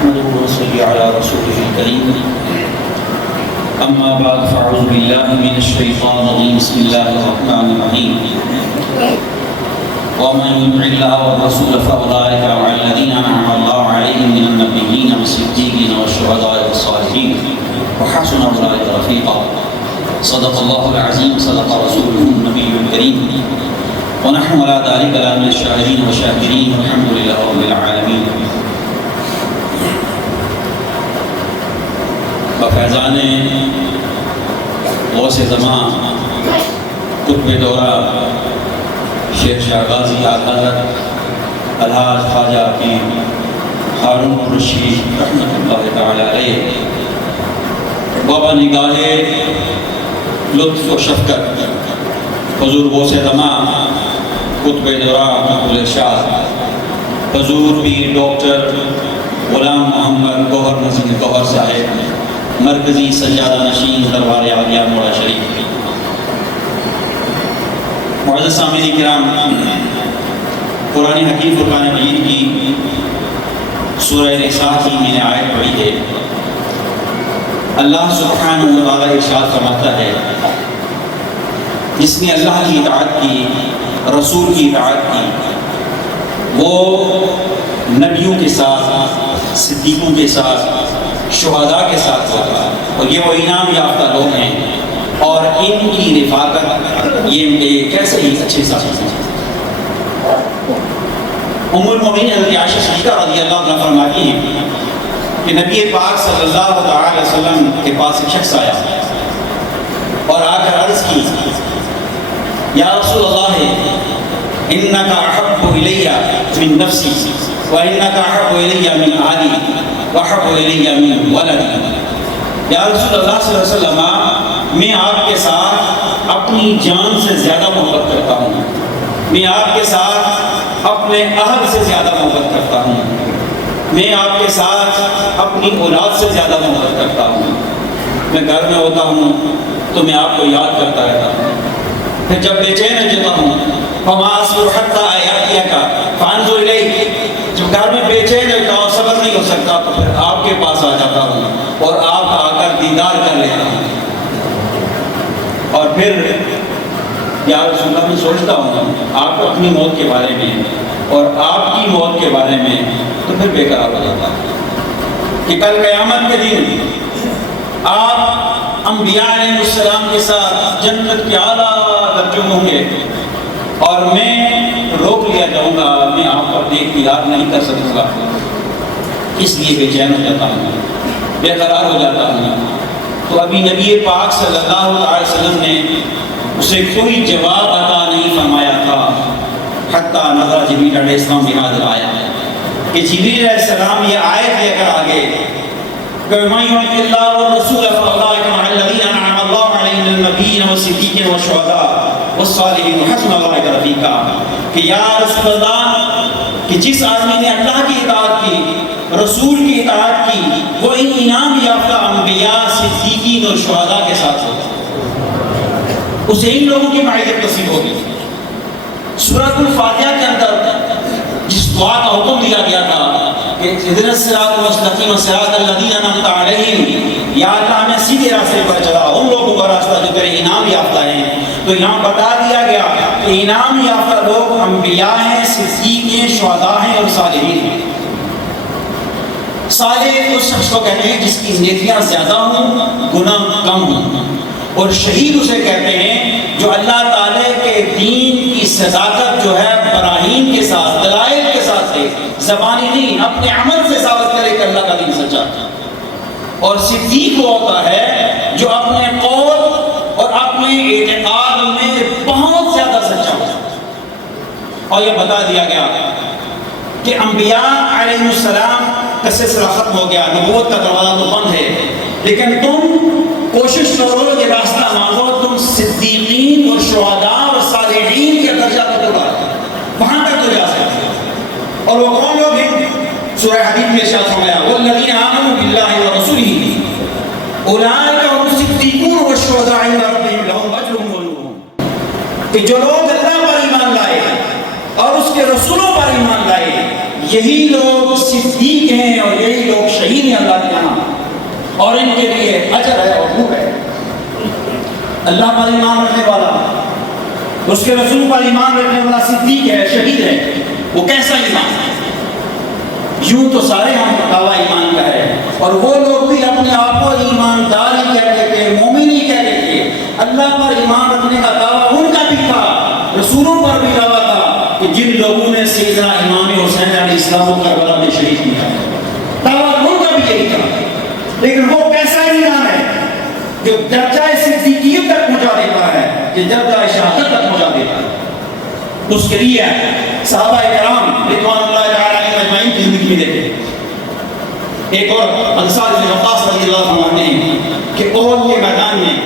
نحمده ونصلي على رسوله الكريم أما بعد فأعوذ بالله من الشيطان الرجيم بسم الله الرحمن الرحيم ومن يطع الله والرسول فأولئك مع الذين أنعم الله عليهم من النبيين والصديقين والشهداء والصالحين وحسن أولئك رفيقا صدق الله العظيم صدق رسوله النبي الكريم ونحن على ذلك من الشاهدين والشاكرين والحمد لله رب العالمين. بفیضان غوث زمان قطب دورہ شیخ شاہ غازی حضرت الحاج خواجہ پیر ہارون الرشید رحمۃ اللہ تعالی علیہ بابا نگاہ لطف و شفقت حضور غوث زمان قطب دورہ محمد الارشاد حضور پیر ڈاکٹر غلام محمد گوہر نذیر گوہر صاحب مرکزی سجادہ نشین دربار عالیہ موڑا شریف. معزز سامعین کرام، قرآن حکیم فرقان مجید کی سورہ نساء کی میں نے آیت پڑھی ہے. اللہ سبحانہ و تعالیٰ ارشاد فرماتا ہے جس نے اللہ کی اطاعت کی، رسول کی اطاعت کی، وہ نبیوں کے ساتھ، صدیقوں کے ساتھ، شہداء کے ساتھ ہوگا، اور یہ وہ انعام یافتہ لوگ ہیں اور ان کی رفاقت یہ کیسے ہی اچھے ساتھی ہیں. ام المؤمنین حضرت عائشہ صدیقہ رضی اللہ عنہ فرماتی ہیں کہ نبی پاک صلی اللہ علیہ وسلم کے پاس ایک شخص آیا اور آ کر عرض کی، یا رسول اللہ انک احب الی من نفسی وانک احب الی من آلی وحب الی من ولدی. یا رسول اللہ صلی اللہ علیہ وسلم، میں آپ کے ساتھ اپنی جان سے زیادہ محبت کرتا ہوں، میں آپ کے ساتھ اپنے اہل سے زیادہ محبت کرتا ہوں، میں آپ کے ساتھ اپنی اولاد سے زیادہ محبت کرتا ہوں. میں گھر میں ہوتا ہوں تو میں آپ کو یاد کرتا رہتا ہوں، پھر جب بے چین ہو جاتا ہوں فما اصبر حتی آیاتیک فانظر الیک، جب گھر میں بے چین ہوتا ہوں، صبر نہیں ہو سکتا، تو پھر آپ کے پاس آ جاتا ہوں اور آپ آ کر دیدار کر لیتا ہوں. اور پھر یا رسول اللہ میں سوچتا ہوں آپ کو اپنی موت کے بارے میں اور آپ کی موت کے بارے میں، تو پھر بے قرار ہو جاتا ہے کہ کل قیامت کے دن آپ انبیاء علیہ السلام کے ساتھ جنت کے اعلیٰ درجوں ہوں گے اور میں روک لیا جاؤں گا، میں آپ پر دیکھ دیدار نہیں کر سکوں گا. اس لیے بے چین ہو جاتا ہوں، بے قرار ہو جاتا ہوں. تو ابھی نبی پاک صلی اللہ علیہ وسلم نے اسے کوئی جواب عطا نہیں فرمایا تھا حتیٰ نظر جبریل علیہ السلام بھی حاضر آیا کہ جبریل علیہ السلام یہ آیت لے کر آگے وَمَن يُطِعِ اللَّهَ وَالرَّسُولَ فَأُولَٰئِكَ مَعَ الَّذِينَ أَنْعَمَ اللَّهُ عَلَيْهِم مِّنَ النَّبِيِّينَ وَالصِّدِّيقِينَ وَالشُّهَدَاءِ وَالصَّالِحِينَ وَحَسُنَ أُولَٰئِكَ رَفِيقًا. کہ یا رسول اللہ، کہ جس آدمی نے اللہ کی اطاعت کی، رسول کی اطاعت کی، وہ ان انعام یافتہ انبیاء، صدیقین اور شہداء کے ساتھ ہوگا، اسے ان لوگوں کی معیت نصیب ہوگی. سورۃ الفاتحہ کے اندر جس دعا کا حکم دیا گیا تھا کہ اهدنا الصراط المستقیم صراط الذین انعمت علیہم، یا اللہ ہمیں سیدھے راستے پر چلا، ان لوگوں کا راستہ جو تیرے انعام یافتہ ہیں. تو یہاں بتا دیا گیا کہ انعام یافتہ لوگ انبیاء ہیں، صدیق ہیں، شہداء ہیں اور صالحین ہیں. صالح اس شخص کو کہتے ہیں جس کی نیکیاں زیادہ ہوں، گناہ کم ہوں. اور شہید اسے کہتے ہیں جو اللہ تعالیٰ کے دین کی صداقت جو ہے براہین کے ساتھ، دلائل کے ساتھ ہے، زبانی نہیں، اپنے عمل سے ثابت کرے کہ اللہ کا دین سچا ہے. اور صدیق وہ ہوتا ہے جو اپنے قول اور اپنے اعتقاد میں بہت زیادہ سچا ہوتا ہے. اور یہ بتا دیا گیا کہ انبیاء علیہ السلام کا سلسلہ ختم ہو گیا، نبوت کا دروازہ تو بند ہے، لیکن تم کوشش کرو، یہ راستہ مانگو، تم صدیقین اور شہداء اور صالحین کے درجہ پر تو آئے، وہاں تک تو جا سکتے. اور وہ کون لوگ ہیں؟ سورہ حدید میں ارشاد فرمایا والذین آمنوا باللہ ورسولہ اولئک هم الصدیقون والشہداء عند ربہم لہم اجرہم ونورہم. کہ جو لوگ اللہ پر ایمان لائے اور اس کے رسولوں پر ایمان لائے، یہی لوگ صدیق ہیں اور یہی لوگ شہید ہیں اللہ کے یہاں، اور ان کے لیے اجر ہے اور خوب ہے۔ اللہ پر ایمان رکھنے والا، اس کے رسول پر ایمان رکھنے والا صدیق ہے، شہید ہے۔ وہ کیسا ایمان ہے؟ یوں تو سارے ہم دعویٰ ایمان کا ہے، اور وہ لوگ بھی اپنے آپ کو ایماندار ہی کہتے تھے، مومن ہی کہتے تھے۔ اللہ پر ایمان رکھنے کا دعویٰ ان کا بھی تھا، رسولوں پر بھی دعویٰ تھا کہ جن لوگوں نے سیدنا امام حسین علیہ السلام کو کربلا میں شہید کیا، دعویٰ ان کا بھی یہی تھا۔ لیکن وہ کیسا ایمان ہے جو درجہ صدیقیت تک پہنچا دیتا ہے، جو درجہ شہادت تک پہنچا دیتا ہے؟ اس کے لیے صحابہ کرام رضوان اللہ تعالیٰ علیہم اجمعین کی زندگی میں دیکھیں۔ ایک اور انصار بن وقاص رضی اللہ عنہ فرماتے ہیں کہ احد کے میدان میں،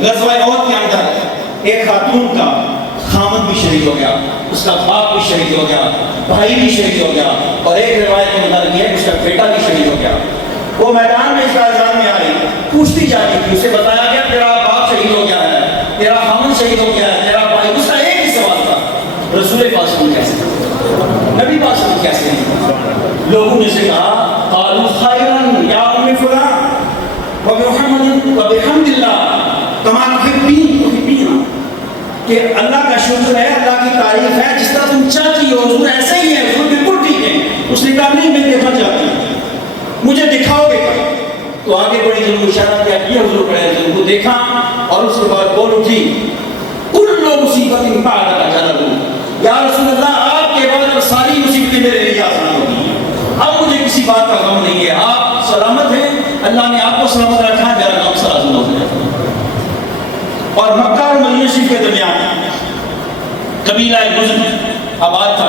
غزوہ احد کے اندر ایک خاتون کا خامد بھی شہید ہو گیا، اس کا باپ بھی شہید ہو گیا، بھائی بھی شہید ہو گیا، اور ایک روایت کے مطابق یہ اس کا بیٹا بھی شہید ہو گیا۔ وہ میدان میں اس کا اذان میں آ رہی، پوچھتی جا رہی تھی، اسے بتایا گیا تیرا باپ شہید ہو گیا ہے، تیرا خامد شہید ہو گیا ہے، تیرا بھائی۔ اس کا ایک ہی سوال تھا، رسول پاک صلی اللہ علیہ وسلم کیسے، نبی پاک صلی اللہ علیہ وسلم کیسے ہیں؟ لوگوں نے سے کہا قالوا خیرا یا ام فلان وبحمد وبحمد اللہ کما تحبین، کہ اللہ کا شکر ہے، اللہ کی تعریف ہے، جس طرح تم چاہتی ہو حضور ایسے ہی ہے، حضور بالکل ٹھیک ہے۔ اس نے کہا نہیں، میں دیکھنا چاہتی ہوں، مجھے دکھاؤ گے؟ تو آگے بڑی جب اشارہ کیا حضور کھڑے ہیں، ان کو دیکھا اور اس کے بعد بول اٹھی کل مصیبت بعد اجل، یا رسول اللہ آپ کے بعد ساری مصیبتیں میرے لیے آسان ہو گئی، اب مجھے کسی بات کا غم نہیں ہے، آپ سلامت ہیں، اللہ نے آپ کو سلامت رکھا ہے، میرا کام سلامت ہو گیا۔ اور مکہ اور مدینہ شریف کے درمیان قبیلہ بزرگ آباد تھا،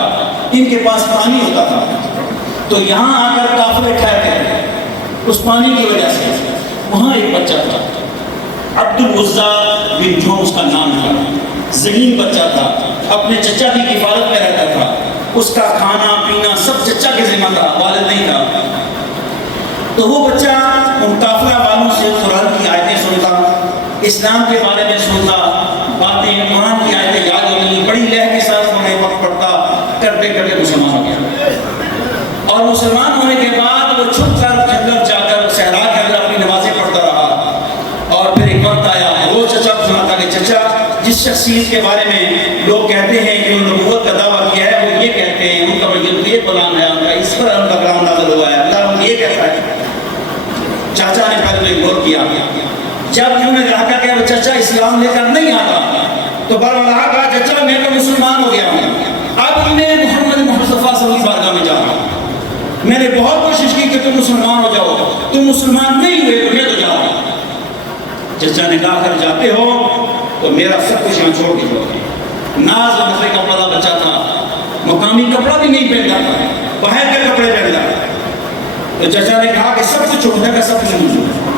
ان کے پاس پانی ہوتا تھا، تو یہاں آ کر قافلے ٹھہرتے تھے۔ اس پانی کی وجہ سے وہاں ایک بچہ تھا، عبد العزا بن جون اس کا نام تھا، ذہین بچہ تھا، اپنے چچا کی کفالت میں رہتا تھا، اس کا کھانا پینا سب چچا کے ذمہ تھا، والد نہیں تھا۔ تو وہ بچہ ان قافلہ والوں سے قرآن کی آیتیں سنتا، اسلام کے بارے میں سنتا، باتیں قرآن کی آیتیں یاد ہونی، بڑی لہر کے ساتھ انہیں وقت پڑھتا، کرتے کرتے مسلمان ہو گیا۔ اور مسلمان ہونے کے بعد وہ چھپ کر جنگل جا کر صحرا کے اندر اپنی نمازیں پڑھتا رہا، اور پھر ایک وقت آیا وہ چچا کو سنا تھا کہ چچا جس شخصیت کے بارے میں لوگ کہتے ہیں کہ انہوں نے نبوت کا دعویٰ کیا ہے، وہ یہ کہتے ہیں ان کا یہ پلان ہے، ان کا اس پر ان کا کلام نازل ہوا ہے، اللہ یہ کہتا ہے۔ چاچا نے پہلے تو اگنور کیا، جب انہوں نے کہا کہ وہ چچا اسلام لے کر نہیں آتا تو بربلا کہا چچا میں تو مسلمان ہو گیا ہوں، اب میں محمد مصطفیٰ صلی اللہ علیہ وسلم کی بارگاہ میں جا رہا ہوں، میں نے بہت کوشش کی کہ تم مسلمان ہو جاؤ، تم مسلمان نہیں ہوئے تو میں تو جا رہا ہوں۔ چچا نے کہا اگر جاتے ہو تو میرا سب کچھ یہاں چھوڑ کے جاؤ۔ ناز و نخرے کا بڑا بچہ تھا، مقامی کپڑا بھی نہیں پہنتا تھا، باہر کے کپڑے پہنتا تھا۔ تو چچا نے کہا کہ سب کچھ چھوڑنے کا سب کچھ نہیں،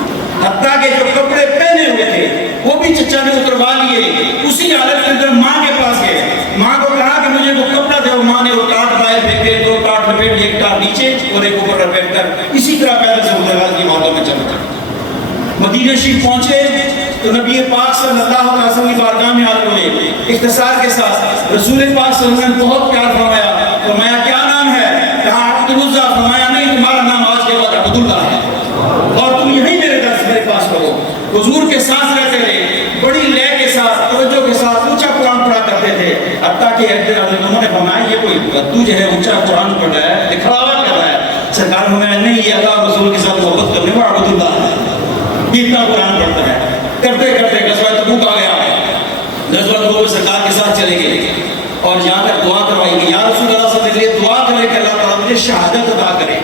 حتیٰ کہ جو کپڑے پہنے ہوئے تھے وہ بھی چچا نے اتروا لیے، اسی حالت کے اندر ماں کے پاس گئے، ماں کو کہا کہ مجھے وہ کپڑا دے، ماں نے وہ ٹاٹ باہر پھینکے، دو ٹاٹ لپیٹ، ایک ٹاٹ نیچے اور ایک اوپر لپیٹ کر اسی طرح پیدل سے مدرسہ کی ماحول میں چلتا۔ مدینہ شریف پہنچے تو نبی پاک صلی اللہ علیہ وسلم کی بارگاہ میں حاضر ہوئے، اختصار کے ساتھ رسول پاک صلی اللہ علیہ وسلم نے بہت پیار فرمایا، فرمایا کیا نام ہے؟ کہا عبد العزا، فرمایا نہیں تمہارا نام آج کے بعد عبد اللہ ہے، اور تم یہیں میرے درس میرے پاس پڑھو۔ حضور کے ساتھ رہتے رہے، بڑی لے کے ساتھ توجہ کے ساتھ اونچا قرآن پڑھا کرتے تھے، حتیٰ کہ انہوں نے فرمایا یہ کوئی بدو جو ہے اونچا قرآن پڑھ رہا ہے، دکھلاوا کر رہا ہے۔ سرکار نے فرمایا نہیں، یہ اللہ رسول کے ساتھ محبت کرنے والا عبد اللہ ہے، اتنا قرآن پڑھتا ہے۔ کرتے کرتے غزوہ تبوک آ گیا، غزوہ تبوک سرکار کے ساتھ چلے گئے اور یہاں تک دعا کروائی گئی، یا رسول اللہ صلی اللہ علیہ وسلم دعا کرے کہ اللہ تعالیٰ مجھے شہادت عطا کرے۔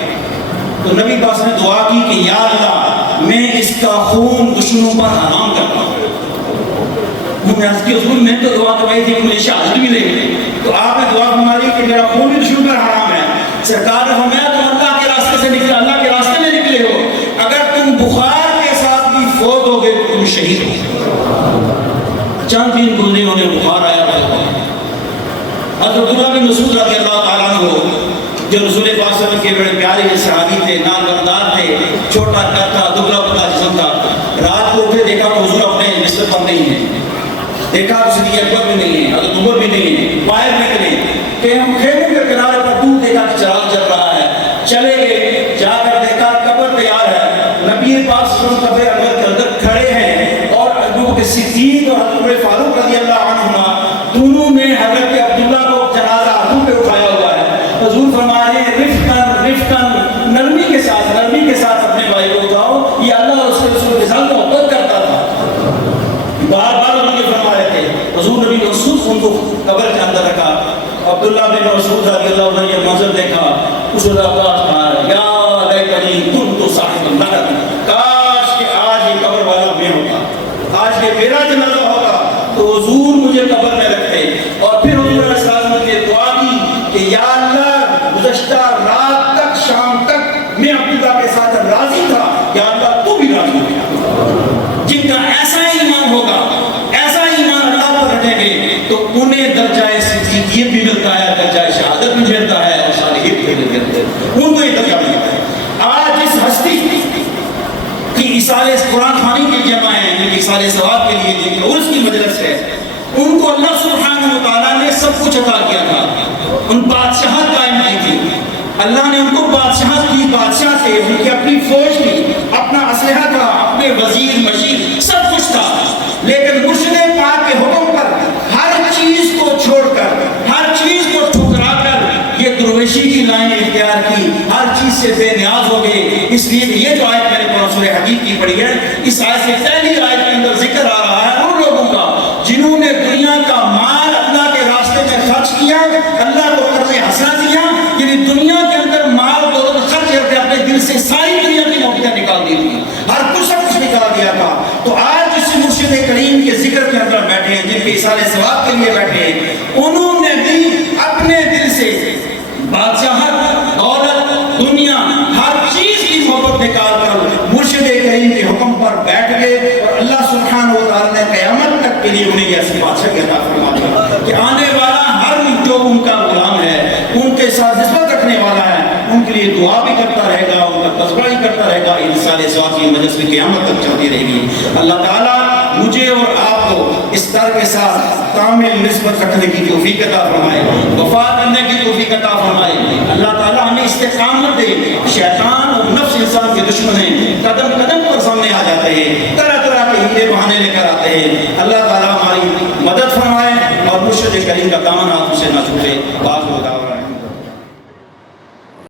تو نبی پاک نے دعا کی کہ یا اللہ میں اس کا خون دشمنوں پر حرام کرتا ہوں۔ حضور میں تو دعا کروائی تھی کہ مجھے شہادت ملے، تو آپ نے دعا فرمائی کہ میرا خون بھی دشمن پر حرام ہے۔ سرکار نے فرمایا تم اللہ کے راستے سے نکلے، اللہ کے راستے میں نکلے ہو، اگر تم بخار کے ساتھ بھی فوت ہو گئے تو تم شہید ہو۔ چند دن گزرے انہیں بخار آیا، حضرت عبداللہ بن مسعود رضی اللہ تعالیٰ عنہ جو رسول پاک صلی اللہ علیہ وسلم کے بڑے پیارے صحابی تھے، ناموردار تھے، چھوٹا قد تھا، دبلا پتلا جسم تھا، رات کو اٹھے دیکھا تو حضور اپنے بستر پر نہیں ہے، دیکھا تو صدیق اکبر بھی نہیں ہے، حضرت عمر بھی نہیں ہے، باہر نکلے کہ ہم خیموں کے کنارے پر دور دیکھا کہ چراغ پاک صلی اللہ علیہ وسلم قبر انور کے اندر کھڑے ہیں اور ابو بکر صدیق اور حضرت فاروق رضی اللہ عنہما دونوں نے حضرت عبداللہ کو جنازہ ہاتھوں پہ اٹھایا ہوا ہے. حضور فرما رہے ہیں رفقاً نرمی کے ساتھ اپنے بھائی کو اٹھاؤ. یہ اللہ اور اس کے رسول کے ساتھ محبت کرتا تھا. بار بار ان کے فرما رہے تھے. حضور نبی مسعود ان کو قبر کے اندر رکھا. عبداللہ بن مسعود رضی اللہ عنہ یہ منظر دیکھا. اس نے کہا یا لیتنی کنت صاحب النقد, کاش کہ آج یہ قبر والا میں ہوتا, آج یہ میرا جنازہ ہوتا تو حضور مجھے قبر میں رکھتے. اور پھر حضور علیہ السلام نے دعا کی کہ یا اللہ گزشتہ رات تک شام تک میں عبداللہ کے ساتھ راضی تھا, یا اللہ تو بھی راضی ہو گیا. جن کا ایسا ایمان ہوگا, ایسا ایمان اللہ پر رکھیں گے تو انہیں درجہ صدیقیت بھی ملتا ہے, درجہ شہادت بھی ملتا ہے اور صالحیت بھی ملتے ہیں. ان کو یہ درجہ ملتا ہے. آج اس ہستی کی اصالِ قرآن خوانی کی جمع ہے, یعنی اصالِ ثواب کے لیے اور اس کی مجلس ہے, ان کو اللہ سبحانہ و تعالیٰ نے سب کچھ عطا کیا تھا. ان بادشاہت قائم کی تھی, اللہ نے ان کو بادشاہت کی, بادشاہ تھے, ان کی اپنی فوج تھی, اپنا اسلحہ تھا, اپنے وزیر مشیر سب کچھ تھا. لیکن مرشد پاک کے حکم پر ہر چیز کو چھوڑ کر, ہر چیز کو ٹھکرا کر یہ درویشی کی لائن اختیار کی, ہر چیز سے بے نیاز ہو گئے. اس لیے یہ جو آیت میں نے قرآن سورہ حدید کی پڑھی ہے, اس آیت سے پہلی آیت کے اندر ذکر آ رہا ہے ان لوگوں کا جنہوں نے دنیا کا مال اللہ کے راستے میں خرچ کیا, اللہ کو قرض حسنہ دیا, یعنی دنیا کے اندر مال دولت خرچ کر کے اپنے دل سے ساری دنیا کی محبتیں نکال دی تھی, ہر کچھ سب کچھ نکال دیا تھا. تو آج اس مرشد کریم کے ذکر کے اندر بیٹھے ہیں, جن کے اصالِ ثواب کے لیے بیٹھے ہیں, انہوں نے بھی اپنے دل سے بادشاہت, دولت, دنیا, ہر چیز کی محبت نکال کر مرشد کریم کے حکم پر بیٹھ گئے. اور اللہ سبحانہ و تعالیٰ نے قیامت تک کے لیے انہیں یہ بادشاہ عطا فرما دیا کہ آنے والا ہر جو ان کا غلام ہے, ان کے ساتھ نسبت رکھنے والا ہے, ان کے لیے دعا بھی کرتا رہے گا, ان کا تذکرہ بھی کرتا رہے گا. اصالِ ثواب کی مجلس میں قیامت تک چلتی رہے گی. اللہ تعالیٰ مجھے اور آپ کو اس در کے ساتھ کامل نسبت رکھنے کی توفیق عطا فرمائے, وفا کرنے کی توفیق عطا فرمائے. اللہ تعالیٰ ہمیں استقامت دے. شیطان اور نفس انسان کے دشمن ہیں, قدم قدم